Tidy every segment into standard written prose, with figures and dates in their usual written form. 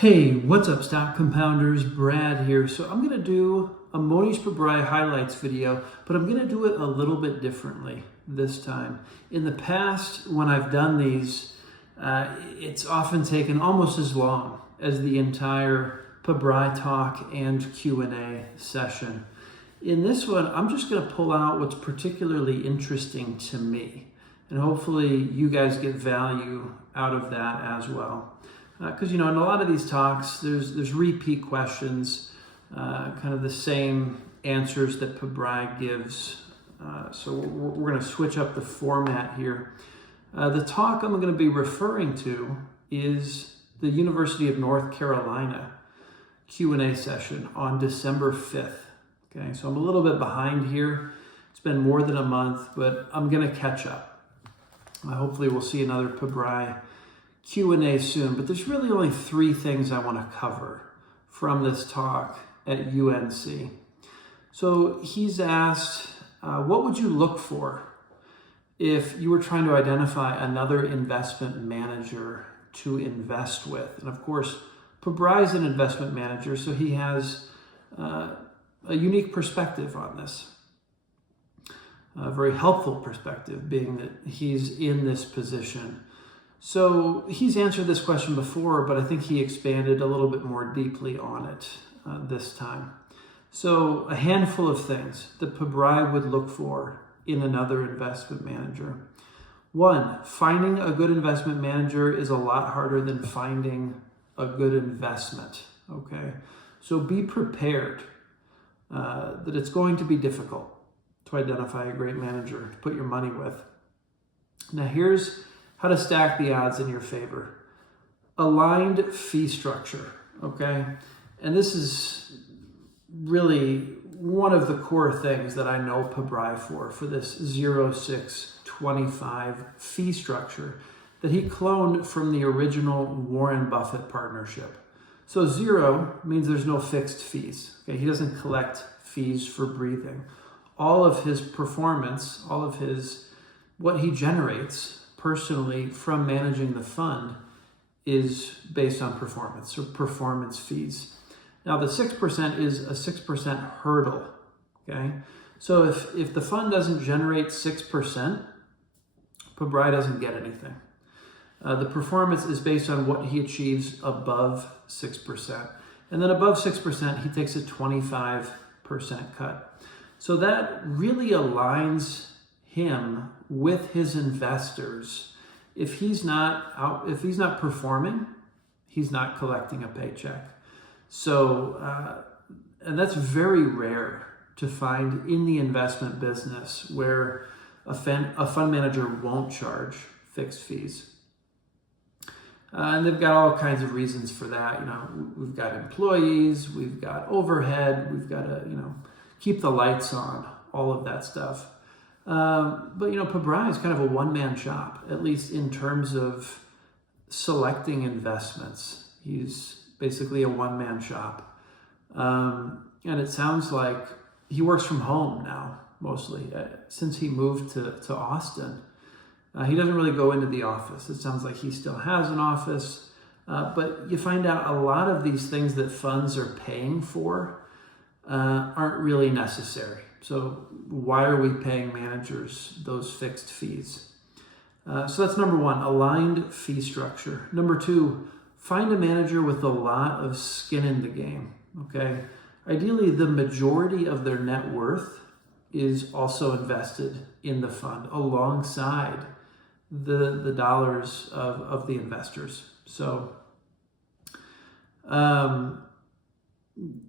Hey, what's up, stock compounders? Brad here. So I'm going to do a Mohnish Pabrai highlights video, but I'm going to do it a little bit differently this time. In the past, when I've done these, it's often taken almost as long as the entire Pabrai talk and Q&A session. In this one, I'm just going to pull out what's particularly interesting to me, and hopefully you guys get value out of that as well. Because, in a lot of these talks, there's repeat questions, kind of the same answers that Pabrai gives. So we're going to switch up the format here. The talk I'm going to be referring to is the University of North Carolina Q&A session on December 5th. Okay, so I'm a little bit behind here. It's been more than a month, but I'm going to catch up. Hopefully we'll see another Pabrai Q&A soon, but there's really only three things I want to cover from this talk at UNC. So he's asked, what would you look for if you were trying to identify another investment manager to invest with? And of course, Pabrai is an investment manager, so he has a unique perspective on this. A very helpful perspective, being that he's in this position. So he's answered this question before, but I think he expanded a little bit more deeply on it this time. So a handful of things that Pabrai would look for in another investment manager. One, finding a good investment manager is a lot harder than finding a good investment, okay? So be prepared that it's going to be difficult to identify a great manager to put your money with. Now here's how to stack the odds in your favor. Aligned fee structure, okay? And this is really one of the core things that I know Pabrai for this 0-6-25 fee structure that he cloned from the original Warren Buffett partnership. So 0 means there's no fixed fees, okay? He doesn't collect fees for breathing. All of his performance, what he generates personally from managing the fund is based on performance, or performance fees. Now the 6% is a 6% hurdle, okay? So if the fund doesn't generate 6%, Pabrai doesn't get anything. The performance is based on what he achieves above 6%. And then above 6%, he takes a 25% cut. So that really aligns him with his investors. If he's not performing, he's not collecting a paycheck. So, and that's very rare to find in the investment business, where a fund manager won't charge fixed fees. And they've got all kinds of reasons for that. We've got employees, we've got overhead, we've got to, keep the lights on, all of that stuff. But Pabrai is kind of a one-man shop, at least in terms of selecting investments. He's basically a one-man shop. And it sounds like he works from home now, mostly, since he moved to Austin. He doesn't really go into the office. It sounds like he still has an office. But you find out a lot of these things that funds are paying for aren't really necessary. So why are we paying managers those fixed fees? So that's number one, aligned fee structure. Number two, find a manager with a lot of skin in the game, okay? Ideally, the majority of their net worth is also invested in the fund alongside the dollars of the investors. So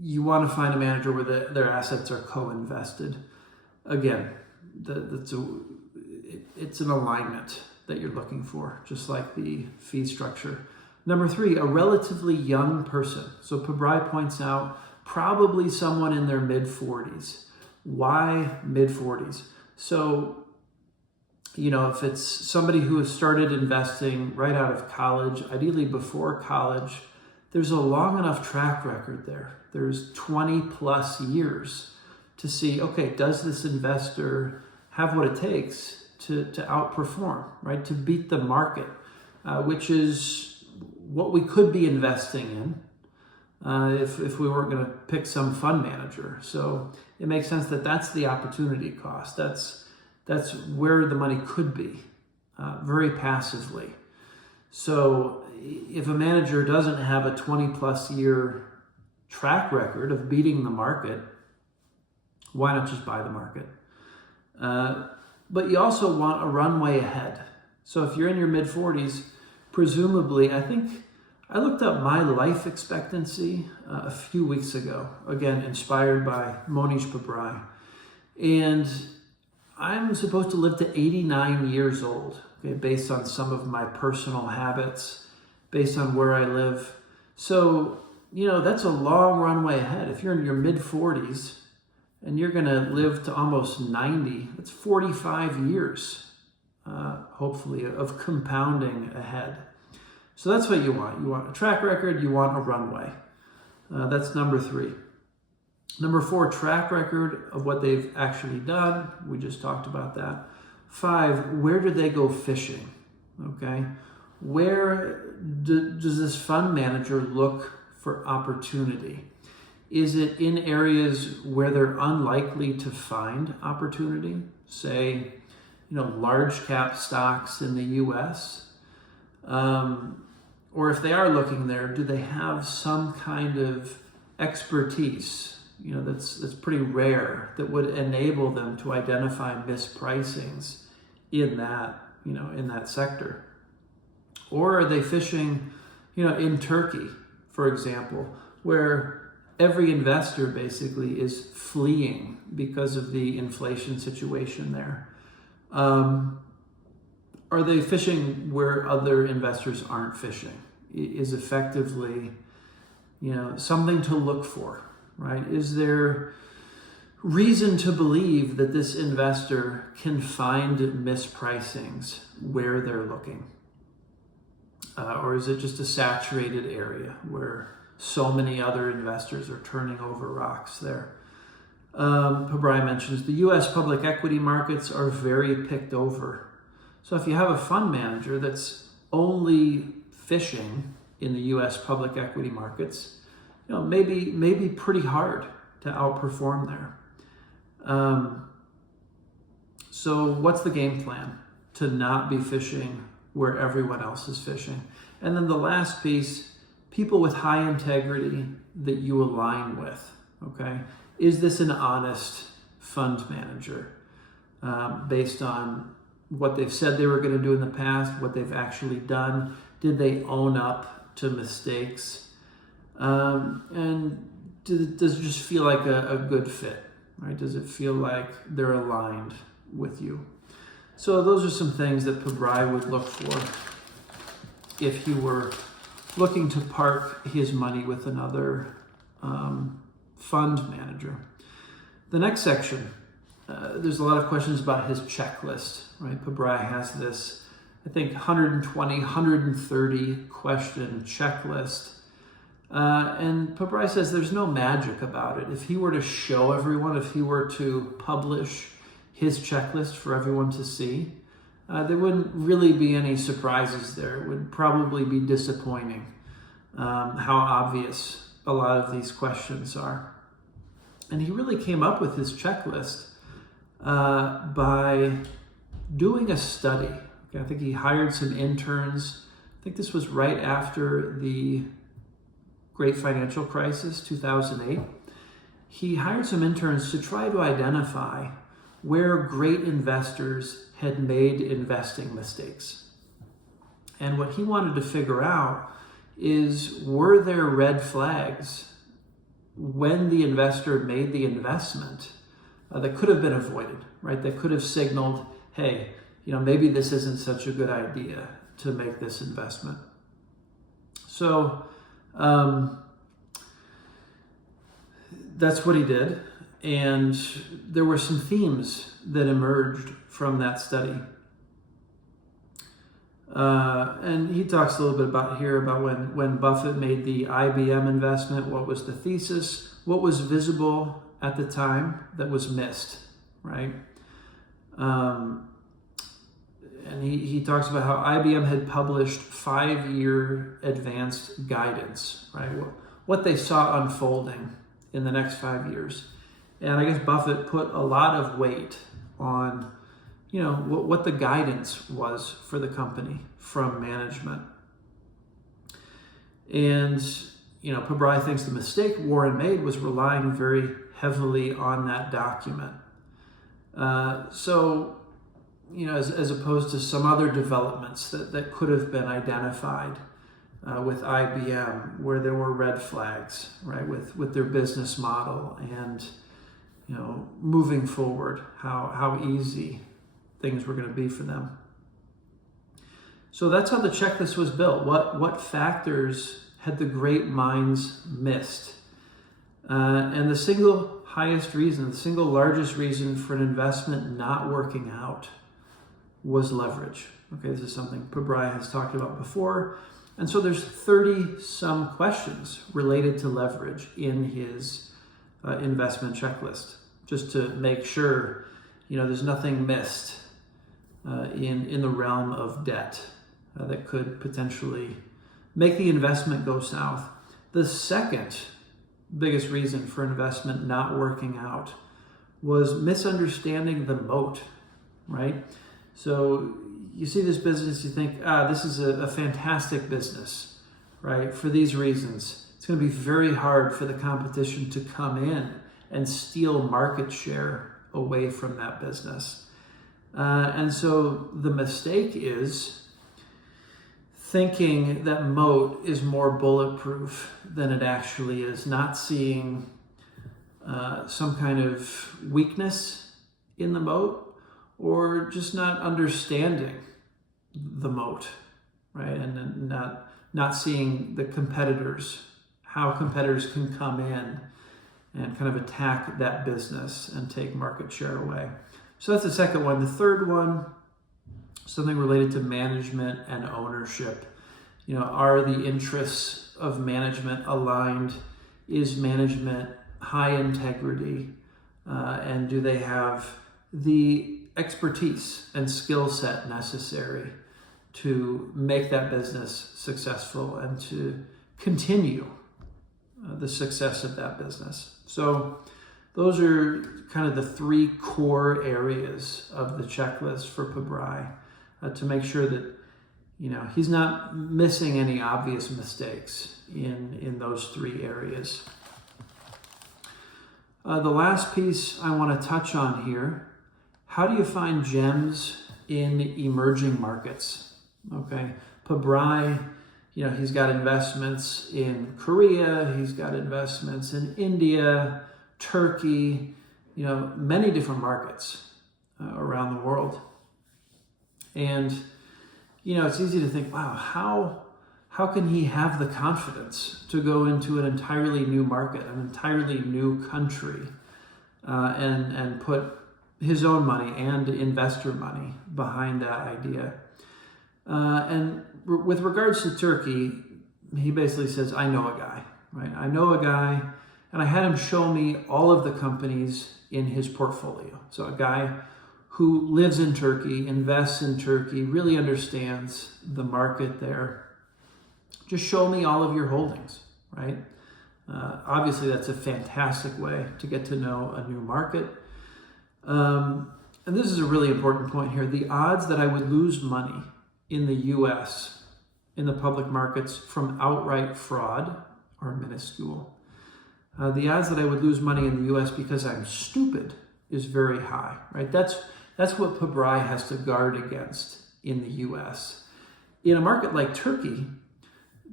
you want to find a manager where their assets are co-invested. Again, it's an alignment that you're looking for, just like the fee structure. Number three, a relatively young person. So Pabrai points out probably someone in their mid-40s. Why mid-40s? So, if it's somebody who has started investing right out of college, ideally before college, there's a long enough track record there. There's 20 plus years to see, okay, does this investor have what it takes to outperform, right? To beat the market, which is what we could be investing in if we weren't going to pick some fund manager. So it makes sense that that's the opportunity cost. That's where the money could be, very passively. So if a manager doesn't have a 20+ year track record of beating the market, why not just buy the market? But you also want a runway ahead. So if you're in your mid-40s, presumably, I think I looked up my life expectancy a few weeks ago, again, inspired by Mohnish Pabrai. And I'm supposed to live to 89 years old, okay, based on some of my personal habits, based on where I live. So, that's a long runway ahead. If you're in your mid-40s and you're going to live to almost 90, that's 45 years, hopefully, of compounding ahead. So that's what you want. You want a track record, you want a runway. That's number 3. Number 4, track record of what they've actually done. We just talked about that. 5, where do they go fishing? Okay. Where does this fund manager look for opportunity? Is it in areas where they're unlikely to find opportunity? Say, large cap stocks in the US? Or if they are looking there, do they have some kind of expertise, that's pretty rare, that would enable them to identify mispricings in that, in that sector? Or are they fishing, in Turkey, for example, where every investor basically is fleeing because of the inflation situation there? Are they fishing where other investors aren't fishing? Is effectively, something to look for, right? Is there reason to believe that this investor can find mispricings where they're looking? Or is it just a saturated area where so many other investors are turning over rocks there? Pabrai mentions the US public equity markets are very picked over. So if you have a fund manager that's only fishing in the US public equity markets, maybe pretty hard to outperform there. So what's the game plan to not be fishing where everyone else is fishing? And then the last piece, people with high integrity that you align with, okay? Is this an honest fund manager based on what they've said they were going to do in the past, what they've actually done? Did they own up to mistakes? And does it just feel like a good fit, right? Does it feel like they're aligned with you? So those are some things that Pabrai would look for if he were looking to park his money with another fund manager. The next section, there's a lot of questions about his checklist, right? Pabrai has this, I think, 120, 130 question checklist. And Pabrai says there's no magic about it. If he were to show everyone, if he were to publish his checklist for everyone to see, there wouldn't really be any surprises there. It would probably be disappointing how obvious a lot of these questions are. And he really came up with his checklist by doing a study. Okay, I think he hired some interns. I think this was right after the Great Financial Crisis, 2008. He hired some interns to try to identify where great investors had made investing mistakes. And what he wanted to figure out is, were there red flags when the investor made the investment that could have been avoided, right? That could have signaled, hey, maybe this isn't such a good idea to make this investment. So that's what he did. And there were some themes that emerged from that study. And he talks a little bit about when Buffett made the IBM investment, what was the thesis, what was visible at the time that was missed, right? And he talks about how IBM had published 5-year advanced guidance, right? What they saw unfolding in the next 5 years. And I guess Buffett put a lot of weight on, what the guidance was for the company from management. And, Pabrai thinks the mistake Warren made was relying very heavily on that document. So, as opposed to some other developments that could have been identified with IBM, where there were red flags, right, with their business model and, moving forward, how easy things were going to be for them. So that's how the checklist was built. What factors had the great minds missed? And the single highest reason, the single largest reason for an investment not working out was leverage. Okay, this is something Pabrai has talked about before. And so there's 30 some questions related to leverage in his investment checklist, just to make sure, there's nothing missed in the realm of debt that could potentially make the investment go south. The second biggest reason for investment not working out was misunderstanding the moat, right? So you see this business, you think, this is a fantastic business, right? For these reasons, it's going to be very hard for the competition to come in and steal market share away from that business. And so the mistake is thinking that moat is more bulletproof than it actually is, not seeing some kind of weakness in the moat, or just not understanding the moat, right? And then not seeing the competitors, how competitors can come in and kind of attack that business and take market share away. So that's the second one. The third one, something related to management and ownership. Are the interests of management aligned? Is management high integrity? And do they have the expertise and skill set necessary to make that business successful and to continue the success of that business? So those are kind of the 3 core areas of the checklist for Pabrai to make sure that he's not missing any obvious mistakes in those 3 areas. The last piece I want to touch on here: how do you find gems in emerging markets? Okay, Pabrai, he's got investments in Korea, he's got investments in India, Turkey, many different markets around the world. And, it's easy to think, wow, how can he have the confidence to go into an entirely new market, an entirely new country, and put his own money and investor money behind that idea? And with regards to Turkey, he basically says, I know a guy, right? I know a guy, and I had him show me all of the companies in his portfolio. So a guy who lives in Turkey, invests in Turkey, really understands the market there. Just show me all of your holdings, right? Obviously, that's a fantastic way to get to know a new market. And this is a really important point here. The odds that I would lose money in the US, in the public markets, from outright fraud are minuscule. The odds that I would lose money in the US because I'm stupid is very high, right? That's what Pabrai has to guard against in the US. In a market like Turkey,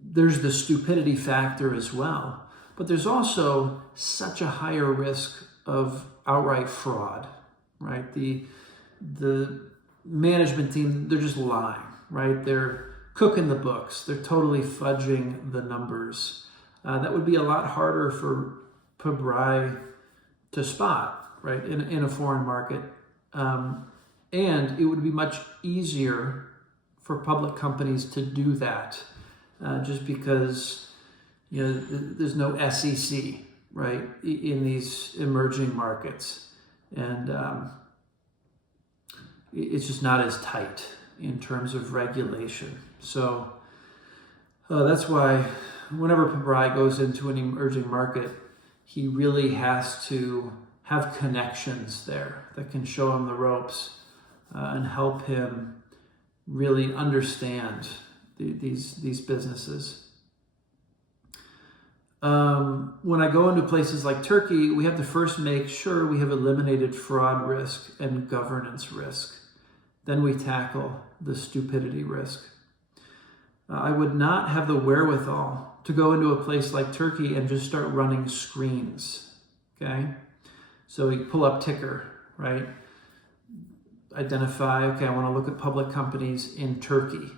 there's the stupidity factor as well, but there's also such a higher risk of outright fraud, right? The management team, they're just lying, right? They're cooking the books. They're totally fudging the numbers. That would be a lot harder for Pabrai to spot, right, in a foreign market. And it would be much easier for public companies to do that, just because there's no SEC, right, in these emerging markets, and it's just not as tight in terms of regulation. So that's why whenever Pabrai goes into an emerging market, he really has to have connections there that can show him the ropes and help him really understand these businesses. When I go into places like Turkey, we have to first make sure we have eliminated fraud risk and governance risk. Then we tackle the stupidity risk. I would not have the wherewithal to go into a place like Turkey and just start running screens, okay? So you pull up Ticker, right? Identify, okay, I want to look at public companies in Turkey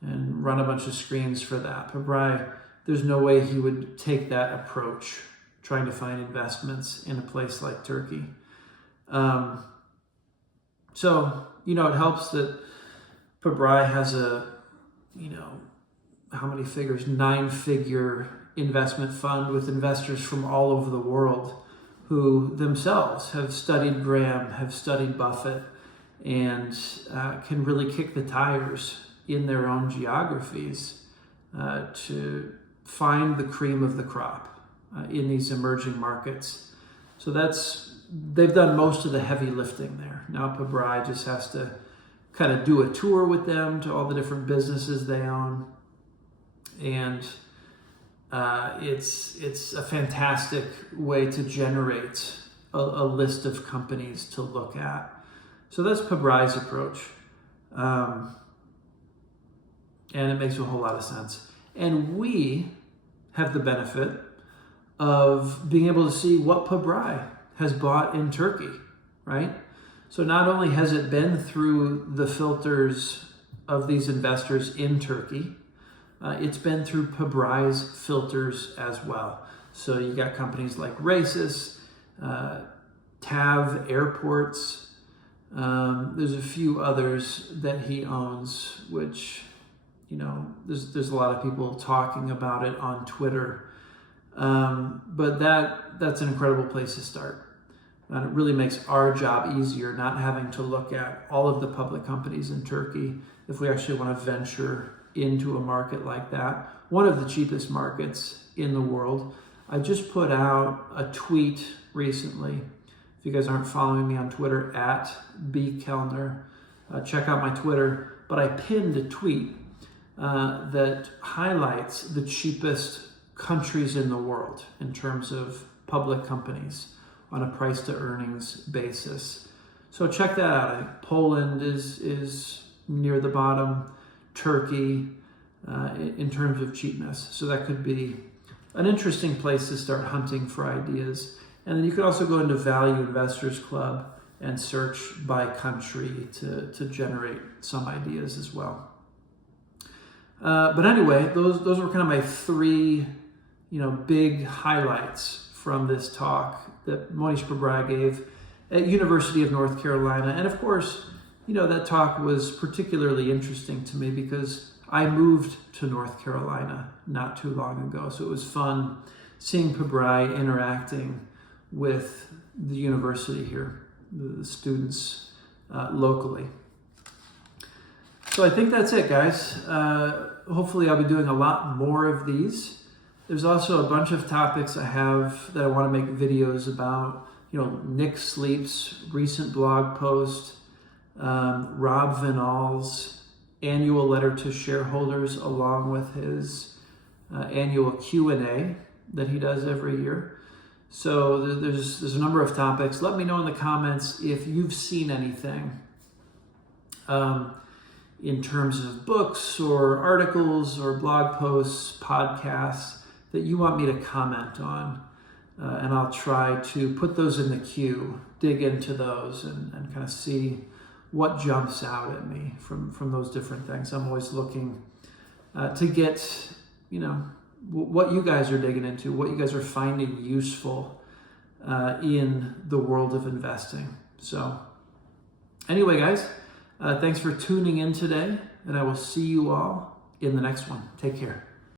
and run a bunch of screens for that. Pabrai, there's no way he would take that approach, trying to find investments in a place like Turkey. So, it helps that Pabrai has a, how many figures? 9-figure investment fund with investors from all over the world who themselves have studied Graham, have studied Buffett, and can really kick the tires in their own geographies to find the cream of the crop in these emerging markets. So they've done most of the heavy lifting there. Now Pabrai just has to kind of do a tour with them to all the different businesses they own. And it's a fantastic way to generate a list of companies to look at. So that's Pabrai's approach. And it makes a whole lot of sense. And we have the benefit of being able to see what Pabrai has bought in Turkey, right? So not only has it been through the filters of these investors in Turkey, it's been through Pabrai's filters as well. So you got companies like Races, TAV Airports. There's a few others that he owns, which, there's a lot of people talking about it on Twitter. But that's an incredible place to start. And it really makes our job easier, not having to look at all of the public companies in Turkey if we actually want to venture into a market like that. One of the cheapest markets in the world. I just put out a tweet recently. If you guys aren't following me on Twitter, @bkellner, check out my Twitter. But I pinned a tweet that highlights the cheapest countries in the world in terms of public companies on a price to earnings basis. So check that out. Poland is near the bottom, Turkey in terms of cheapness. So that could be an interesting place to start hunting for ideas. And then you could also go into Value Investors Club and search by country to generate some ideas as well. But anyway, those were kind of my three, big highlights from this talk that Mohnish Pabrai gave at University of North Carolina. And of course, that talk was particularly interesting to me because I moved to North Carolina not too long ago. So it was fun seeing Pabrai interacting with the university here, the students locally. So I think that's it, guys. Hopefully I'll be doing a lot more of these. There's also a bunch of topics I have that I want to make videos about. Nick Sleep's recent blog post, Rob Vinal's annual letter to shareholders, along with his annual Q&A that he does every year. So there's a number of topics. Let me know in the comments if you've seen anything in terms of books or articles or blog posts, podcasts that you want me to comment on. And I'll try to put those in the queue, dig into those and kind of see what jumps out at me from those different things. I'm always looking to get, what you guys are digging into, what you guys are finding useful in the world of investing. So anyway, guys, thanks for tuning in today, and I will see you all in the next one. Take care.